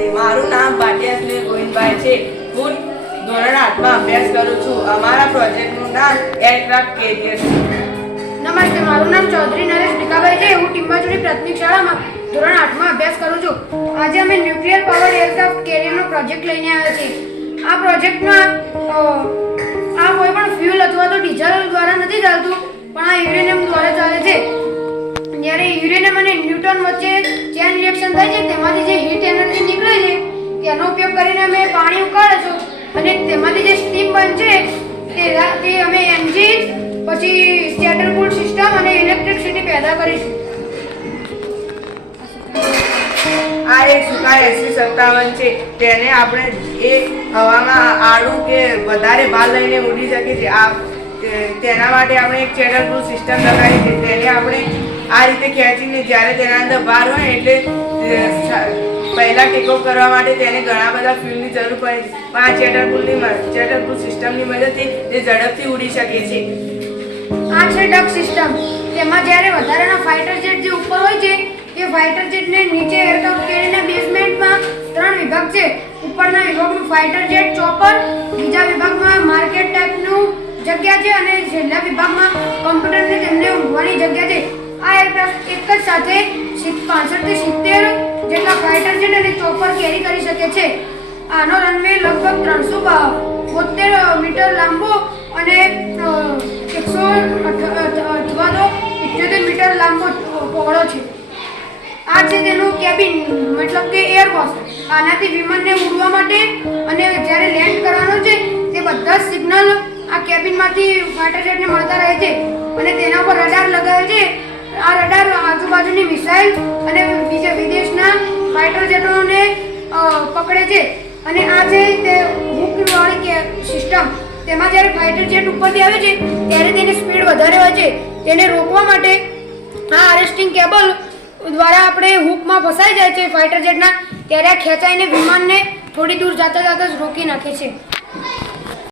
નમસ્તે મારું નામ ભાટિયા સ્નેહ ગોવિંદભાઈ છે. હું ધોરણ આઠમાં અભ્યાસ કરું છું. અમારા પ્રોજેક્ટનું નામ એરક્રાફ્ટ કેરિયર છે. નમસ્તે, મારું નામ ચૌધરી નરેશ ભીખાભાઈ છે. હું ટિંબાચોરી પ્રાથમિક શાળામાં ધોરણ આઠમાં અભ્યાસ કરું છું. આજે અમે ન્યુક્લિયર પાવર એરક્રાફ્ટ કેરિયરનો પ્રોજેક્ટ લઈને આવ્યા છીએ. આ પ્રોજેક્ટમાં આ કોઈ પણ ફ્યુલ અથવા તો ડીઝલ દ્વારા નથી ચાલતું, પણ આ યુરેનિયમ દ્વારા ચાલે છે. જ્યારે યુરેનિયમ અને ન્યૂટન વચ્ચે ચેન રિએક્શન થાય છે, તેમાંથી જે હીટ એનર્જી નીકળે છે તેનો ઉપયોગ કરીને અમે પાણી ઉકાળીશું અને તેમાંથી જે સ્ટીમ બનશે તે તે અમે એન્જિન પછી સ્ટેટર કૂલ સિસ્ટમ અને ઇલેક્ટ્રિસિટી પેદા કરીશું. આ એક સુકા એસી સત્તાવન છે, તેને આપણે એ હવામાં આડું કે વધારે ભાર લઈને ઉડી શકે છે આ તેના માટે આપણે એક ચેનલનું સિસ્ટમ લગાવી છે. તેને આપણે આ રીતે ખેંચીને જ્યારે તેના અંદર ભાર હોય એટલે પહેલાં પહેલા કરવા માટે તેને ઘણા બધા ફ્યુલની જરૂર પડે છે. પણ આ ચેટરપુલની ચેટરપુલ સિસ્ટમની મદદથી તે ઝડપથી ઉડી શકે છે. આ છે ડક સિસ્ટમ તેમાં જ્યારે વધારાના ફાઇટર જેટ જે ઉપર હોય છે તે ફાઇટર જેટને નીચે એરક્રાફ્ટ કેરીના બેઝમેન્ટમાં ત્રણ વિભાગ છે. ઉપરના વિભાગનું ફાઇટર જેટ ચોપર બીજા વિભાગમાં માર્કેટ ટાઈપનું જગ્યા છે અને છેલ્લા વિભાગમાં કમ્પ્યુટરની તેમને ઊંઘવાની જગ્યા છે. આ એરક્રાફ્ટ એક જ સાથે પાસઠથી સિત્તેર જેટલા ફાઇટર જેટ અને ચોપર કેરી કરી શકે છે. આનો રનવે લગભગ ત્રણસો બોતેર મીટર લાંબો અને એકસો અથવા તો ઇઠ્યોતેર મીટર લાંબો પહોળો છે. આ છે તેનું કેબિન, મતલબ કે એરબોસ. આનાથી વિમાનને ઉડવા માટે અને જ્યારે લેન્ડ કરવાનો છે, તે બધા સિગ્નલ આ કેબિનમાંથી જેટને મળતા રહે છે અને તેના પર રડાર લગાવે છે. આ રડાર આજુબાજુની મિસાઇલ અને બીજા વિદેશના ફાઈટર જેટોને પકડે છે. અને આ છે તે હુકવાળી સિસ્ટમ તેમાં જ્યારે ફાઈટર જેટ ઉપરથી આવે છે, ત્યારે તેની સ્પીડ વધારે હોય છે. તેને રોકવા માટે આ અરેસ્ટિંગ કેબલ દ્વારા આપણે હુકમાં ફસાઈ જાય છે ફાઈટર જેટના ત્યારે ખેંચાઈને વિમાનને થોડી દૂર જતા જતા જ રોકી નાખે છે.